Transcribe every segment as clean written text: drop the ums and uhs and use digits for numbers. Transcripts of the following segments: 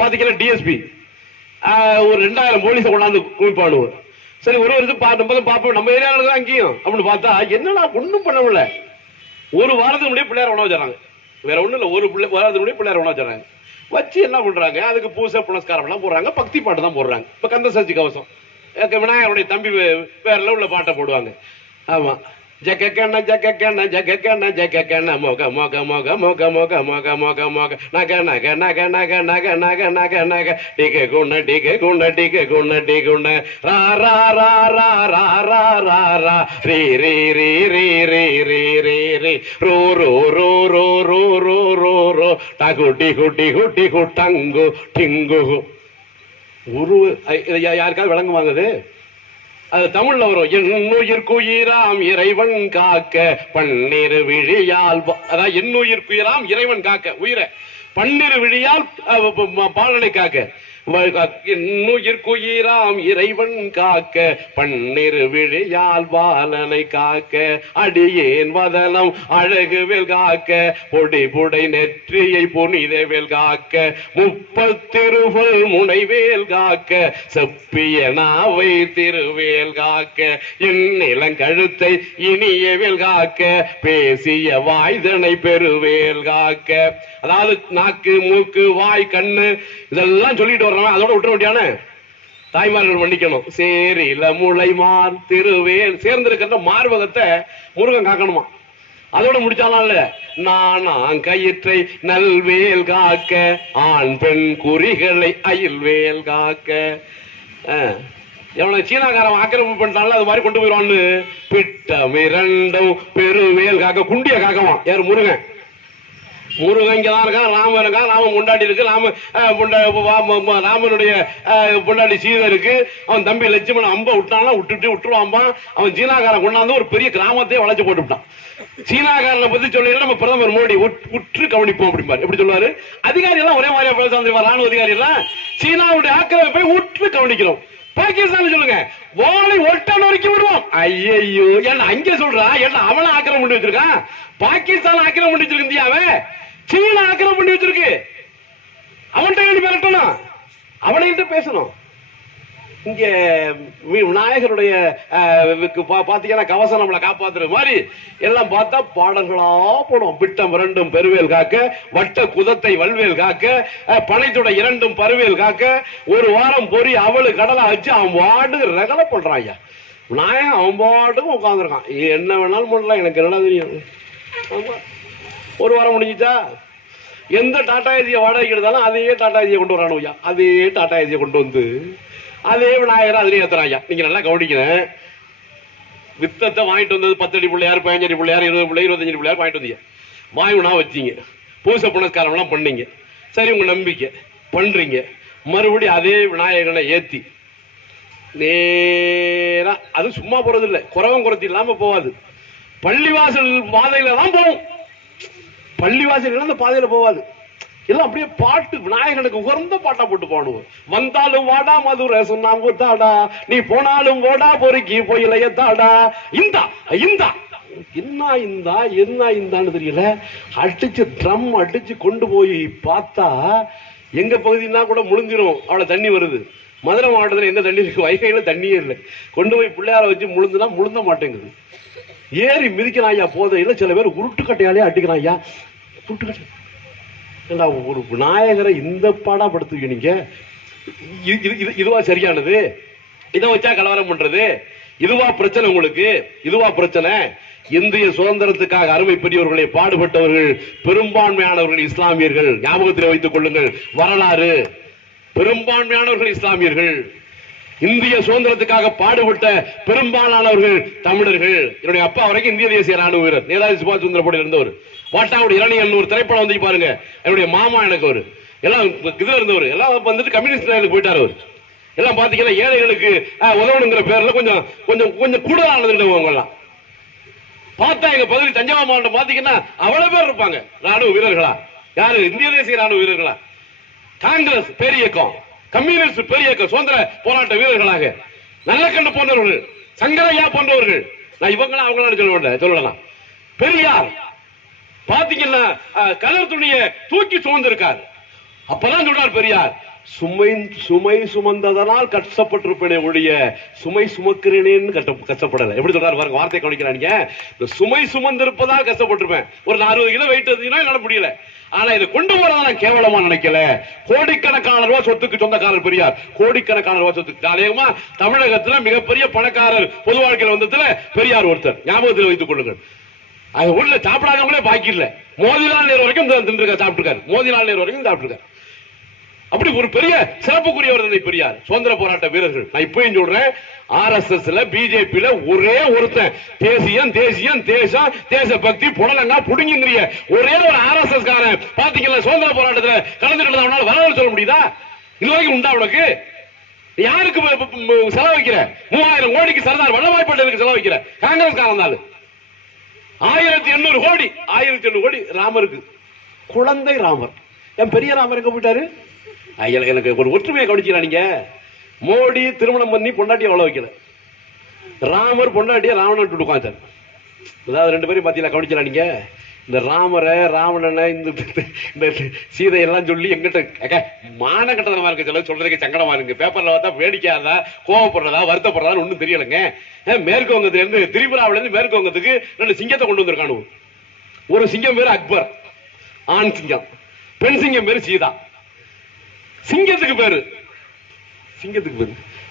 பாத்தீங்கன்னா டிஎஸ்பி ஒரு 2000 போலீஸை கொண்டாந்து குவிப்பாடுவோம். சரி ஒரு வருஷம் பார்ப்போம் நம்ம ஏரியாவில் தான் அங்கேயும் அப்படின்னு பார்த்தா என்னடா ஒன்றும் பண்ண முடியல. ஒரு வாரத்துக்கு முன்னாடியே பிள்ளையார் ஒன்றா வச்சுறாங்க. வேற ஒன்றும் இல்லை, ஒரு வாரத்துக்கு முன்னாடியே பிள்ளையார் ஒன்றா வச்சுறாங்க. வச்சு என்ன பண்றாங்க, அதுக்கு பூசை புனஸ்காரம் எல்லாம் போடுறாங்க, பக்தி பாட்டு தான் போடுறாங்க. இப்ப கந்த சஷ்டி கவசம் விநாயகருடைய தம்பி பேர்ல உள்ள பாட்டை போடுவாங்க. ஆமா, ஜக்கண்ண ஜக்கண்ண ஜக்கண்ண ஜக்கண்ண மோக மோக மோக மோக மோக மோக மோக மோக நக நக நக நக நக நக நக நக டிக குண்ண டிக குண்ண டிக குண்ண டிகுண்ண ரா ரா ரா ரா ரா ரா ரா ரா ரீ ரீ ரீ ரீ ரீ ரீ ரீ ரீ ரோ ரோ ரோ ரோ ரோ ரோ ரோ ரோ டகு டிகு டிகு டிகு டங்கு டிங்கு. ஒரு யாருக்காவது விளங்குவாங்க? அது தமிழ்ல வரும். எண்ணுயிர்க்குயிராம் இறைவன் காக்க பன்னிரு விழியால், அதாவது எண்ணுயிர்க்குயிராம் இறைவன் காக்க உயிரை பன்னிரு விழியால் பாலனை காக்க, எண்ணுயிர்க்குயிராம் இறைவன் காக்க பன்னிரு விழியால் பாலனை காக்க, அடியேன் வதனம் அழகுவேல் காக்க பொடி புடை நெற்றியை புனிதவேல் காக்க, முப்பத்திருவல் முனைவேல் காக்க செப்பிய நாவை திருவேல் காக்க, என் நிலங்கழுத்தை இனியவேல் காக்க பேசிய வாய்தனை பெருவேல் காக்க. அதாவது நாக்கு மூக்கு வாய் கண்ணு இதெல்லாம் சொல்லிட்டு வர்றோம். அதோட விட்டுற வேண்டியான தாய்மார்கள் மன்னிக்கணும். சேரில முளைமான் திருவேல் சேர்ந்திருக்கின்ற மார்பகத்தை முருகன் காக்கணுமா. அதோட முடிச்சாலும் நானாங் கயிற்றை நல்வேல் காக்க ஆண் பெண் குறிகளை அயில்வேல் காக்க. எவனை சீனாக்காரன் ஆக்கிரமிப்பு பண்ணிட்டாலும் அது மாதிரி கொண்டு போயிடுவான்னு பிட்டம் இரண்டும் பெருவேல் காக்க குண்டிய காக்கவான். யார்? முருகன். முருகன் இங்கதான் இருக்கான், ராமன் இருக்கான், ராமன் கொண்டாடி இருக்கு, ராமனுடைய பொண்டாடி சீதை இருக்கு, அவன் தம்பி லட்சுமணன் அம்ப விட்டானா விட்டுருவான்பா. அவன் சீனாக்காரன் கொண்டாந்து ஒரு பெரிய கிராமத்தையே வளைச்சு போட்டு விட்டான். சீனாக்காரனை பத்தி சொல்லி நம்ம பிரதமர் மோடி உற்று கவனிப்போம் அப்படிம்பாரு. எப்படி சொல்லுவாரு? அதிகாரி எல்லாம் ஒரே மாதிரியா பேச, ராணுவ அதிகாரி எல்லாம் சீனாவுடைய ஆக்கிரமிப்பை உற்று கவனிக்கிறோம். பாகிஸ்தான் சொல்லுங்க வாளை ஒட்டான வரைக்கும் விடுவோம். ஐயோ என்ன அங்கே சொல்றா, என்ன அவனை ஆக்கிரமம் பண்ணி வச்சிருக்கான்? பாகிஸ்தான் ஆக்கிரமம் பண்ணி வச்சிருக்கு இந்தியாவை, சீனா ஆக்கிரமம் பண்ணி வச்சிருக்கு. அவன்கிட்ட மிரட்டணும், அவனைகிட்ட பேசணும். இங்க விநாயகருடைய பாத்தீங்கன்னா கவசம் நம்மளை காப்பாத்துற மாதிரி எல்லாம் பார்த்தா பாடல்களா போடும். பிட்டம் இரண்டும் பெருவேல் காக்க, வட்ட குதத்தை வல்வேல் காக்க, பனைத்துட இரண்டும் பருவேல் காக்க, ஒரு வாரம் பொறி அவளு கடலா வச்சு அவன் வாடு ரகலை பண்றான். ஐயா விநாயகன் அவன் பாட்டுக்கும் உட்காந்துருக்கான். என்ன வேணாலும் பண்ணலாம், எனக்கு என்ன தெரியும். ஒரு வாரம் முடிஞ்சிச்சா? எந்த டாடா ஏசியை வாடகைக்கு எடுத்தாலும் அதையே டாடா ஏசியை கொண்டு வரானு ஐயா. அதே டாடா ஏசியை கொண்டு வந்து அதே விநாயகர் அதுலயே ஏத்துறான். ஐயா நீங்க நல்லா கவனிக்கிறேன். வித்தத்தை வாங்கிட்டு வந்தது 10 அடி பிள்ளையார், 15 அடி பிள்ளையார், 20 பிள்ளை, 25 அடி பிள்ளையார் வாங்கிட்டு வந்தீங்க. வாயுனா வச்சீங்க, பூசை புனஸ்காரம் எல்லாம் பண்ணீங்க. சரி, உங்க நம்பிக்கை பண்றீங்க. மறுபடியும் அதே விநாயகனை ஏத்தி நேரா, அது சும்மா போறது இல்லை, குறவம் குறைச்சி இல்லாம போவாது. பள்ளிவாசல் பாதையில தான் போகும். பள்ளிவாசல் அந்த பாதையில போவாது. எல்லாம் அப்படியே பாட்டு விநாயகனுக்கு உகர்ந்த பாட்டா போட்டு பாடுவோம். வந்தாலும் வாடா மதுரை சொன்னாங்க தாடா, நீ போனாலும் ஓடா பொறுக்கி போயிலைய தாடா, இந்தா இந்தா என்ன இந்தா என்ன இந்தான்னு தெரியல. அடிச்சு ட்ரம் அடிச்சு கொண்டு போய் பார்த்தா எங்க பகுதினா கூட முழுங்கிரும், அவ்வளவு தண்ணி வருது. மதுரை மாவட்டத்தில் எந்த தண்ணி இருக்கு? வைகையில தண்ணியே இல்லை. கொண்டு போய் பிள்ளையார வச்சு முழுந்துனா முழுந்த மாட்டேங்குது. ஏறி மிதிக்கிறான் ஐயா போதையில. சில பேர் உருட்டுக்கட்டையாலே அடிக்கிறான் ஐயா. உருட்டுக்கட்டை ஒரு விநாயகரை இந்த பாடாப்படுத்துவீங்க நீங்க? இதுவா சரியானது? இதை வச்சா கலவரம் பண்றது? இதுவா பிரச்சனை உங்களுக்கு? இதுவா பிரச்சனை? இந்திய சுதந்திரத்துக்காக அருமை பெரியவர்களை பாடுபட்டவர்கள் பெரும்பான்மையானவர்கள் இஸ்லாமியர்கள். ஞாபகத்தில் வைத்துக் கொள்ளுங்கள் வரலாறு. பெரும்பான்மையானவர்கள் இஸ்லாமியர்கள். இந்திய சுதந்திரத்துக்காக பாடுபட்ட பெரும்பாலானவர்கள் தமிழர்கள். என்னுடைய அப்பா வரைக்கும் இந்திய தேசிய ராணுவ வீரர், நேதாஜி சுபாஷ் சந்திர போர்டில் இருந்தவர். வாட்டாவுடைய இளநீர் ஒரு திரைப்படம் வந்து பாருங்க. என்னுடைய மாமா எனக்கு ஒரு எல்லாம் இதுல இருந்தவர். எல்லாம் வந்துட்டு கம்யூனிஸ்ட் லைனுக்கு போயிட்டார் அவர். எல்லாம் பாத்தீங்கன்னா ஏழைகளுக்கு உதவணுங்கிற பேர்ல கொஞ்சம் கொஞ்சம் கொஞ்சம் கூடுதலானது எல்லாம் பார்த்தா எங்க பகுதி தஞ்சாவூர் மாவட்டம் பாத்தீங்கன்னா அவ்வளவு பேர் இருப்பாங்க ராணுவ வீரர்களா. யாரு? இந்திய தேசிய ராணுவ வீரர்களா? காங்கிரஸ் பேரியக்கம், கம்யூனிஸ்ட் பேரியக்கம், சுதந்திர போராட்ட வீரர்களாக நல்லக்கண்ணு போன்றவர்கள், சங்கரையா போன்றவர்கள். நான் இவங்களா அவங்களால சொல்லலாம். பெரியார் பாத்தீங்கன்னா கலர் துணியை தூக்கி சுமந்திருக்காரு. அப்பதான் சொல்றார் பெரியார், சுமை சுமந்ததனால் கஷ்டப்பட்டிருப்பேனே ஒழிய சுமை சுமக்கிறேனேன்னு கஷ்டப்படல. எப்படி சொல்றாரு பாருங்க, வார்த்தை கவனிக்கிறாங்க. இந்த சுமை சுமந்திருப்பதால் கஷ்டப்பட்டிருப்பேன். ஒரு 40 கிலோ வெயிட் இருந்தீங்கன்னா என்னால முடியல. ஆனா இதை கொண்டு வரதான் நான் கேவலமா நினைக்கல. கோடிக்கணக்கான ரூபாய் சொத்துக்கு சொந்தக்காரர் பெரியார். கோடிக்கணக்கான ரூபாய் சொத்துக்கு அநேகமா தமிழகத்துல மிகப்பெரிய பணக்காரர் பொது வாழ்க்கையில் வந்ததுல பெரியார் ஒருத்தர். ஞாபகத்தில் வைத்துக் கொள்ளுங்கள். அது உள்ள சாப்பிடாதவங்களே பாக்கி இல்ல. மோதிலால் நேரு வரைக்கும் சாப்பிட்டுருக்காரு. மோதிலால் நேரு வரைக்கும் சாப்பிட்டுருக்காரு. அப்படி ஒரு பெரிய சிறப்புக்குரியவர் பெரியார். சுதந்திர போராட்ட வீரர்கள். நான் இப்பயும் சொல்றேன், RSSல பிஜேபியில ஒரே ஒருத்தன் தேசியம் தேசியம் தேசம் தேச பக்தி புடலங்கா புடுங்கிங்கிறிய ஒரே ஒரு RSS காரன் பாத்தீங்களா சுதந்திர போராட்டத்தில் கலந்துக்கிட்டு வரலாறு சொல்ல முடியுதா? இது வரைக்கும் உண்டா உனக்கு? யாருக்கு செலவழிக்கிற? 3000 கோடிக்கு சர்தார் வல்லபாய் பட்டேலுக்கு செலவழிக்கிற காங்கிரஸ் காரன் தான். 1800 கோடி 1800 கோடி ராமருக்கு. குழந்தை ராமர். என் பெரிய ராமர் எங்க போயிட்டாரு? எனக்கு ஒரு ஒற்றுமையை கவனிக்கிறா. நீங்க மோடி திருமணம் பண்ணி பொண்டாட்டியை அவ்வளவு வைக்கல. ராமர் பொண்டாட்டிய ராவணன் உட்கார்ந்தார். அதாவது 2 பேரும் பாத்தீங்களா கவனிக்கிறா நீங்க? இந்த ராமரை ராவணனை இந்த சீதையெல்லாம் சொல்லி எங்கிட்ட மான கட்டணமா இருக்கு சொல்றதுக்கு சங்கடமா இருக்கு. பேப்பர்ல பார்த்தா வேடிக்கையாதா கோவப்படுறதா வருத்தப்படுறதா ஒன்னும் தெரியலங்க. மேற்கு வங்கத்துல இருந்து திரிபுராவில இருந்து மேற்கு வங்கத்துக்கு 2 சிங்கத்தை கொண்டு வந்திருக்கானு. ஒரு சிங்கம் பேரு அக்பர், ஆண் சிங்கம். பெண் சிங்கம் பேரு சீதா. சிங்கத்துக்கு பேரு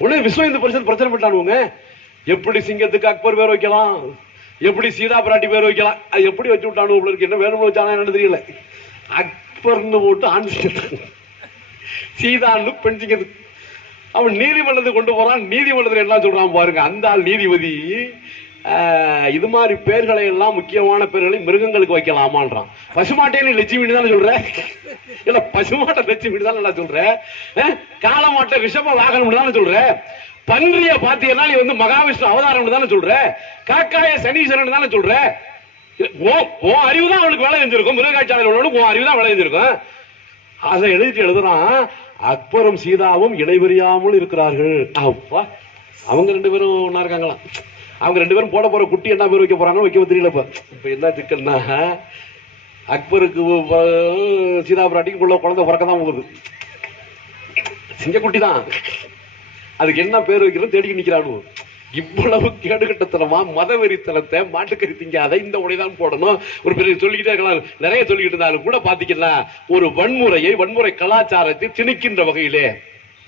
உடனே விஸ்வ இந்து பரிஷத் பிரச்சனை பண்ணானுங்க. எப்படி சிங்கத்துக்கு அக்பர் பேர் வைக்கலாம், எப்படி சீதா பிராட்டி பேர் வைக்கலாம், அது எப்படி வச்சு விட்டானு உங்களுக்கு என்ன வேணும்னு வச்சானா என்ன தெரியல. அக்பர்னு போட்டு ஆண் சிங்கத்துக்கு, சீதான்னு பெண் சிங்கத்துக்கு. அவன் நீதிமன்றத்துக்கு கொண்டு போறான். நீதிமன்றத்தில் என்ன சொல்றான் பாருங்க. அந்த ஆள் நீதிபதி இது மாதிரி பேர்களை எல்லாம் முக்கியமான பேர்களை மிருகங்களுக்கு வைக்கலாமான்றான். பசுமாட்டே நீ லட்சுமி தானே சொல்ற? இல்ல பசுமாட்டை லட்சுமி தானே சொல்ற? காலமாட்டை ரிஷப வாகனம் தானே சொல்ற? பன்றிய பாத்தீங்கன்னா நீ வந்து மகாவிஷ்ணு அவதாரம் தானே சொல்ற? காக்காய சனீஸ்வரன் தானே சொல்ற? அறிவுதான் அவனுக்கு வேலை செஞ்சிருக்கும். மிருகாட்சியாளர்களோடு அறிவுதான் வேலை செஞ்சிருக்கும். அதை எழுதுறான். அக்பரும் சீதாவும் இடைவெறியாமல் இருக்கிறார்கள். அப்பா அவங்க 2 பேரும் ஒன்னா இருக்காங்களாம். அவங்க 2 பேரும் போட போற குட்டி என்ன பேர் வைக்க போறாங்க வைக்க தெரியல. இப்ப என்ன சிக்கல்னா அக்பருக்கு சீதா பிராட்டிக்கு குழந்தை பிறக்கதான் போகுது. சிங்கக்குட்டி தான். அதுக்கு என்ன பேர் வைக்கிறது தேடி நிக்கிறானு. இவ்வளவு கேடுகட்டத்தனமா மதவெறித்தனத்தை மாட்டுக்கறி திங்காத இந்த உடைதான் போடணும். ஒரு பெரிய சொல்லிக்கிட்டே இருக்கலாம். நிறைய சொல்லிக்கிட்டு இருந்தாலும் கூட பாத்தீங்கன்னா ஒரு வன்முறை கலாச்சாரத்தை திணிக்கின்ற வகையிலே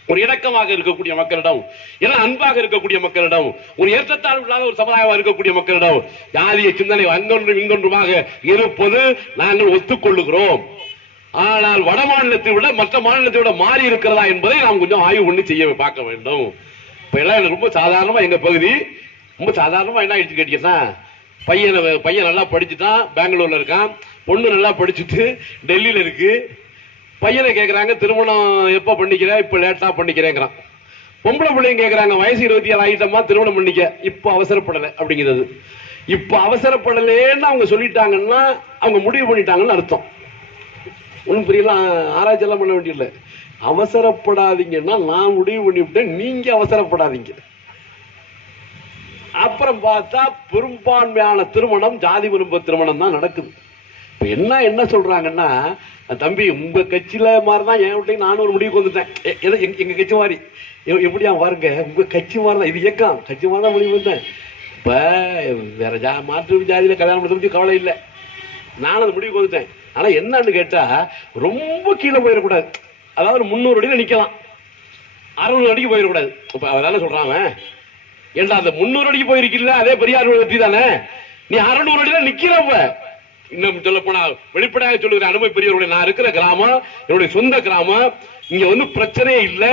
ஒரு இணக்கமாக இருக்கக்கூடிய மக்களிடம், அன்பாக இருக்கக்கூடிய மக்களிடம், ஒரு ஏற்றத்தாழ்வு இல்லாத ஒரு சமுதாயமாக இருக்கக்கூடிய மக்களிடம் ஜாதிய சிந்தனை அங்கொன்றும் இங்கொன்றுமாக இருப்பது நாங்கள் ஒத்துக்கொள்ளுகிறோம். ஆனால் வட மாநிலத்தை விட மற்ற மாநிலத்தை விட மாறி இருக்கிறதா என்பதை நாம் கொஞ்சம் ஆய்வு பண்ணி செய்ய பார்க்க வேண்டும். இப்ப எல்லாம் ரொம்ப சாதாரணமா எங்க பகுதி ரொம்ப சாதாரணமா என்ன ஆயிடுச்சு கேட்டீங்கன்னா, பையன் நல்லா படிச்சுட்டான், பெங்களூர்ல இருக்கான். பொண்ணு நல்லா படிச்சுட்டு டெல்லியில இருக்கு. பையனை கேட்கறாங்க திருமணம் எப்ப பண்ணிக்கிற? இப்ப லேட்டா பண்ணிக்கிறேங்கிறான். பொம்பளை பிள்ளைங்க கேட்கறாங்க வயசு 27 ஆகிட்டமா திருமணம் பண்ணிக்க, இப்ப அவசரப்படலை அப்படிங்கிறது. இப்ப அவசரப்படலேன்னு அவங்க சொல்லிட்டாங்கன்னா அவங்க முடிவு பண்ணிட்டாங்கன்னு அர்த்தம். ஒன்னும் பெரியலாம் ஆராய்ச்சி எல்லாம் பண்ண வேண்டியதில்லை. அவசரப்படாதீங்கன்னா நான் முடிவு பண்ணிவிட்டேன், நீங்க அவசரப்படாதீங்க. அப்புறம் பார்த்தா பெரும்பான்மையான திருமணம் ஜாதி விரும்ப திருமணம் தான் நடக்குது. என்ன சொல்றாங்கன்னா, தம்பி உங்க கட்சியில மாதிரிதான் என் வீட்டையும் நானும் ஒரு முடிவுக்கு வந்துட்டேன். எங்க கட்சி மாதிரி எப்படியா பாருங்க, உங்க கட்சி மாதிரிதான் இது இயக்கம் கட்சி மாதிரி தான் முடிவு வந்தேன். இப்ப வேற மாற்று ஜாதியில கல்யாணம் பண்ணி கவலை இல்லை, நானும் அந்த முடிவுக்கு வந்துட்டேன். ஆனா என்னன்னு கேட்டா ரொம்ப கீழே போயிடக்கூடாது. அதாவது 300 அடியில நிக்கலாம், 600 அடிக்கு போயிடக்கூடாது. இப்ப அதான சொல்றாங்க. ஏண்டா அந்த 300 அடிக்கு போயிருக்கீங்களா, அதே பெரியார் வெற்றி தானே. நீ 600 அடியில நிக்கிறப்ப இன்னும் சொல்ல போனா வெளிப்படையாக சொல்லுகிற அனுபவ பெரியவர்களுடைய நான் இருக்கிற கிராமம் என்னுடைய சொந்த கிராமம். இங்க வந்து பிரச்சனையே இல்ல.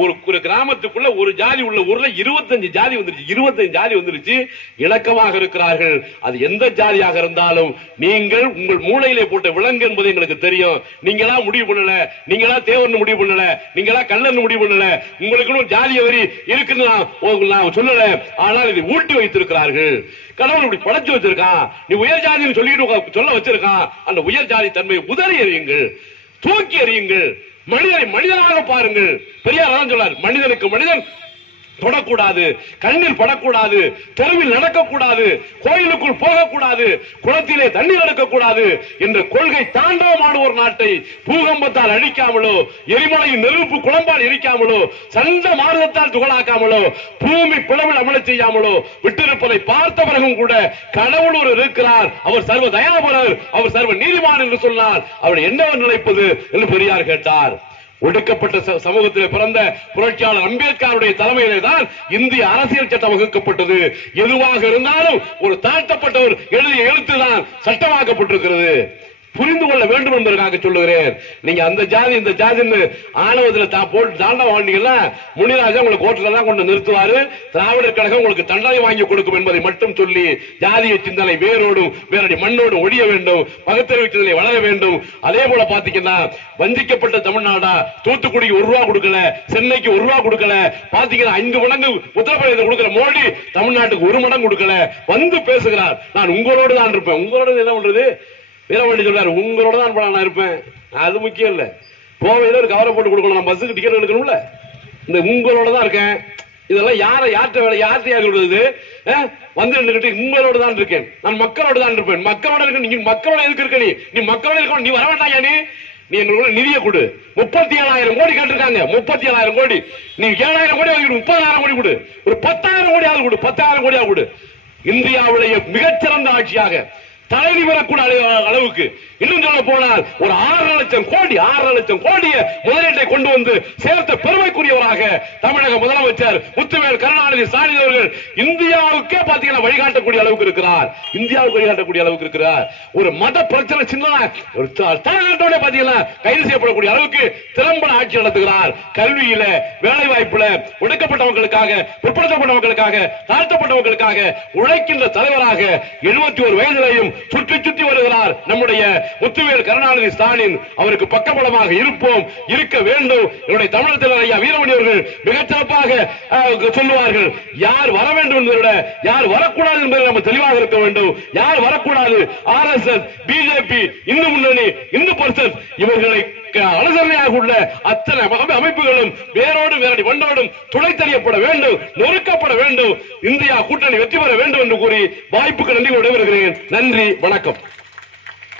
ஒரு கிராமத்துக்குள்ள ஒரு ஜாதி உள்ள ஊர்ல 25 ஜாதி வந்துருச்சு. 25 ஜாதி வந்துருச்சு. இணக்கமாக இருக்கிறார்கள். அது எந்த ஜாதியாக இருந்தாலும் நீங்கள் உங்கள் மூளையிலே போட்ட விலங்கு என்பது எங்களுக்கு தெரியும். நீங்களா முடிவு பண்ணல, நீங்களா தேவர்னு முடிவு பண்ணல, நீங்களா கல்லன்னு முடிவு பண்ணல. உங்களுக்கு ஜாதிய வரி இருக்குன்னு நான் சொல்லல. ஆனால் இதை ஊட்டி வைத்திருக்கிறார்கள். கடவுள் இப்படி படைச்சு வச்சிருக்கான். நீ உயர் ஜாதின்னு சொல்லிட்டு சொல்ல வச்சிருக்கான். அந்த உயர் ஜாதி தன்மையை உதறி எறியுங்கள், தூக்கி எறியுங்கள். மனிதனை மனிதனாக பாருங்கள். பெரியார் தான் சொல்லார், மனிதனுக்கு மனிதன் தொடக்கூடாது, கண்ணில் படக்கூடாது, தெருவில் நடக்கக்கூடாது, கோயிலுக்குள் போகக்கூடாது, குளத்திலே தண்ணீர் எடுக்கக்கூடாது என்ற கொள்கை தாண்டவமான ஒரு நாட்டை பூகம்பத்தால் அழிக்காமலோ, எரிமலையின் நெருப்பு குழம்பால் எரிக்காமலோ, சண்ட மாறுதத்தால் துகளாக்காமலோ, பூமி பிளவில் அமல செய்யாமலோ விட்டிருப்பதை பார்த்த பிறகும் கூட கடவுள் ஒரு இருக்கிறார், அவர் சர்வ தயாபரர், அவர் சர்வ நீதிமான் என்று சொன்னால் அவர் என்னவென்று நினைப்பது என்று பெரியார் கேட்டார். ஒடுக்கப்பட்ட சமூகத்தில் பிறந்த புரட்சியாளர் அம்பேத்கருடைய தலைமையிலே தான் இந்திய அரசியல் சட்டம் வகுக்கப்பட்டது. எதுவாக இருந்தாலும் ஒரு தாழ்த்தப்பட்டவர் எழுதிய எழுத்துதான் சட்டமாக்கப்பட்டிருக்கிறது. புரிந்து கொள்ள வேண்டும் என்பதற்காக சொல்லுகிறேன். நீங்க அந்த ஜாதி இந்த ஜாதின்னு ஆணவத்தில் போட்டு தாண்ட வாழ்ந்தீங்கன்னா முனிராஜா உங்களுக்கு கோர்ட்ல தான் கொண்டு நிறுத்துவாரு. திராவிடர் கழகம் உங்களுக்கு தண்டனை வாங்கி கொடுக்கும் என்பதை மட்டும் சொல்லி ஜாதிய சிந்தனை வேரோடும் வேறடி மண்ணோடு ஒழிய வேண்டும், பகுத்தறிவு சிந்தனை வளர வேண்டும். அதே போல பாத்தீங்கன்னா வஞ்சிக்கப்பட்ட தமிழ்நாடா தூத்துக்குடிக்கு ₹1 கொடுக்கல, சென்னைக்கு ₹1 கொடுக்கல, பாத்தீங்கன்னா 5 மடங்கு உத்தரப்பிரதேசம் கொடுக்கிற மோடி தமிழ்நாட்டுக்கு 1 மடங்கு கொடுக்கல. வந்து பேசுகிறார், நான் உங்களோடு தான் இருப்பேன். உங்களோட என்ன பண்றது? வீரபாண்டி சொல்றாரு, உங்களோட தான் நான் இருப்பேன். அது முக்கியம் இல்ல, கோவையில ஒரு கவரை போட்டு கொடுக்கணும், நான் பஸ்ஸுக்கு டிக்கெட் எடுக்கணும்ல, இந்த உங்களோட தான் இருக்கேன். இதெல்லாம் யார்கிட்ட வேலை, யார்கிட்ட சொல்றது? வந்து நின்றுட்டு உங்களோட தான் இருக்கேன், நான் மக்களோட தான் இருப்பேன். மக்களோட இருக்க, நீங்க மக்களோட எதுக்கு இருக்க? நீ மக்களோட இருக்க, நீ வர வேண்டாயா? நீ எங்களுக்கு நிதியை கொடு. 37,000 கோடி கேட்டிருக்காங்க, 37,000 கோடி. நீ 7,000 கோடி வாங்கிடு, 30,000 கோடி கொடு, ஒரு 10,000 கோடியாவது கொடு, 10,000 கோடியாவது கொடு. இந்தியாவுடைய மிகச்சிறந்த ஆட்சியாக தலை நிமிரக்கூடிய அளவுக்கு, இன்னும் சொல்ல போனால் ஒரு 6 லட்சம் கோடிய முதலீட்டை கொண்டு வந்து சேர்த்த பெருமைக்குரியவராக தமிழக முதலமைச்சர் முத்துவேல் கருணாநிதி ஸ்டாலின் அவர்கள் இந்தியாவுக்கே பாத்தீங்கன்னா வழிகாட்டக்கூடிய அளவுக்கு இருக்கிறார். இந்தியாவுக்கு வழிகாட்டக்கூடிய அளவுக்கு இருக்கிறார். ஒரு மத பிரச்சனை சின்ன ஒரு தலைநாட்டோட பாத்தீங்கன்னா கைது செய்யப்படக்கூடிய அளவுக்கு திறம்பட ஆட்சி நடத்துகிறார். கல்வியில, வேலை வாய்ப்புல, ஒடுக்கப்பட்ட மக்களுக்காக, பிற்படுத்தப்பட்ட மக்களுக்காக, தாழ்த்தப்பட்ட மக்களுக்காக உழைக்கின்ற தலைவராக 71 வயதிலையும் சுற்றி வருகிறார் நம்முடைய முத்துவேல் கருணாநிதி ஸ்டாலின். அவருக்கு பக்கபலமாக இருப்போம், இருக்க வேண்டும். என்னுடைய தமிழகத்தில் ஐயா வீரமணி அவர்கள் மிகச்சிறப்பாக சொல்லுவார்கள், யார் வர வேண்டும் என்பதை விட யார் வரக்கூடாது என்பதை நம்ம தெளிவாக இருக்க வேண்டும். யார் வரக்கூடாது? RSS, பிஜேபி, இந்து முன்னணி, இந்து பரிஷத் இவர்களை அனுசரணையாக உள்ள அத்தனை அமைப்புகளும் வேரோடு வேரடி மண்ணோடும் துணை தெரியப்பட வேண்டும், நொறுக்கப்பட வேண்டும். இந்தியா கூட்டணி வெற்றி பெற வேண்டும் என்று கூறி வாய்ப்புக்கு நன்றி விடைபெறுகிறேன். நன்றி, வணக்கம்.